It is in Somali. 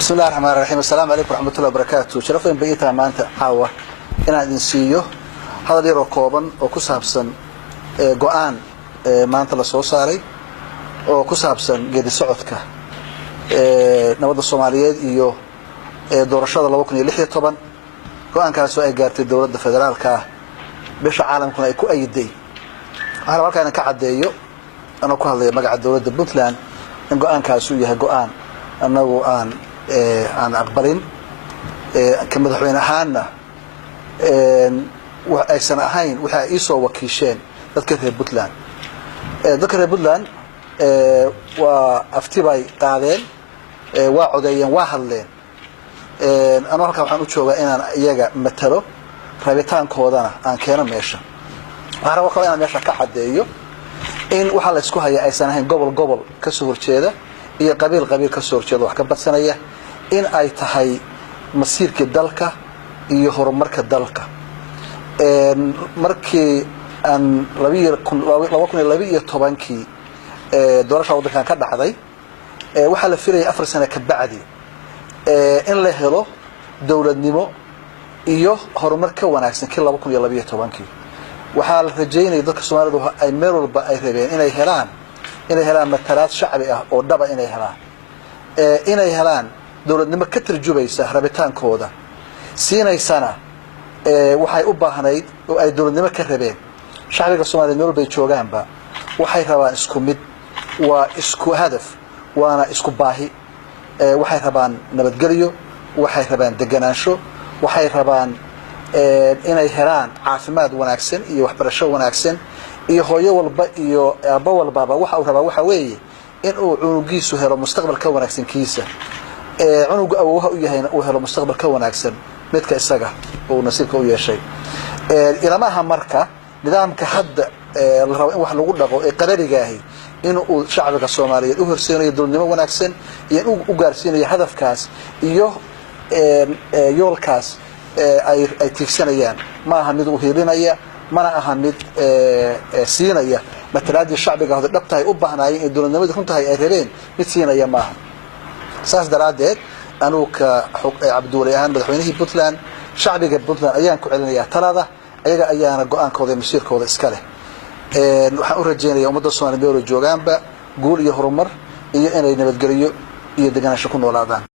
بسم الله الرحمن الرحيم. السلام عليكم ورحمة الله وبركاته. شرفين بقيتها maanta caawa inaan idin siiyo hadal yar oo kooban oo ku saabsan go'aan maanta la soo saaray oo ku saabsan geedi socodka nabadda Soomaaliyeed iyo doorashada 2016 go'aankaas oo ay gaartay dawladda federaalka ah bisha caalamkuna ay ku ayiday. waxaan halkaan ka cadeeyo anoo ku hadlay magaca dawladda Puntland in go'aankaas uu yahay go'aan annagu aan aqbalin ka madaxweyne ahaana aysan ahayn waxa ay soo wakiisheen dadka reer Puntland. dadka reer Puntland waa aftibay qaadeen waa codeeyeen waa hadleen. anoo halka waxaan u joogaa inaan iyaga matalo rabitaankoodana aan keeno meesha. waxaan rabaa inaan meesha ka cadeeyo in waxa la isku hayaa aysan ahayn gobol ka soo horjeeda iyo qabiil ka soo horjeeda wax ka badsanaya in ay tahay masiirka dalka iyo horumarka dalka. markii aan 2012 doorashada waddankan ka dhacday waxa la filayay 4 sano ka bacdi in la helo dawladnimo iyo horumar ka wanaagsan kii 2012 waxa la rajeynay dadka Soomaalidu ay meel walba ay rabeen inay helaan matalaad shacbi ah oo dhaba inay helaan dawladnimo ka tarjubaysa rabitaankooda siinaysana waxay u baahnayd oo ay dawladnimo ka rabeen shacbiga Soomaaliyeed meel walba ay joogaanba waxay rabaan isku mid waa isku hadaf waana isku baahi. waxay rabaan nabadgelyo waxay rabaan deganaansho waxay rabaan inay helaan caafimaad wanaagsan iyo waxbarasho wanaagsan iyo hooyo walba iyo aabbo walba waxa uu rabaa waxa weeye in uu cunugiisu helo mustaqbal ka wanaagsan kiisa cunuga awoowaha u yahayna uu helo mustaqbal ka wanaagsan midka isaga oo nasiibka u yeeshay. ilamaha marka nidaamka hadda la rabo in wax lagu dhaqo qadariga ahi in uu shacbiga Soomaaliyeed u horseeyo dawladnimo wanaagsan iyo in uu gaarsiinayo hadafkaas iyo yoolkaas ay tiigsanayaan ma aha mid u heelinaya mana aha mid siinaya matalaadii shacbiga hada dhabtahay u baahnaayeen in dawladnimadu runtahay ay rabeen mid siinaya ma aha. saas daraadeed anuu ka Cabdulle ahaan madaxweynihii Puntland shacbiga Puntland ayaan ku celinayaa talada ayaga ayaana go'aankooda masiirkooda iska leh. waxaan u rajeynayaa ummadda Soomaaliyeed oo joogaanba guul iyo horumar iyo inay nabadgelyo iyo deganaansho ku noolaadaan.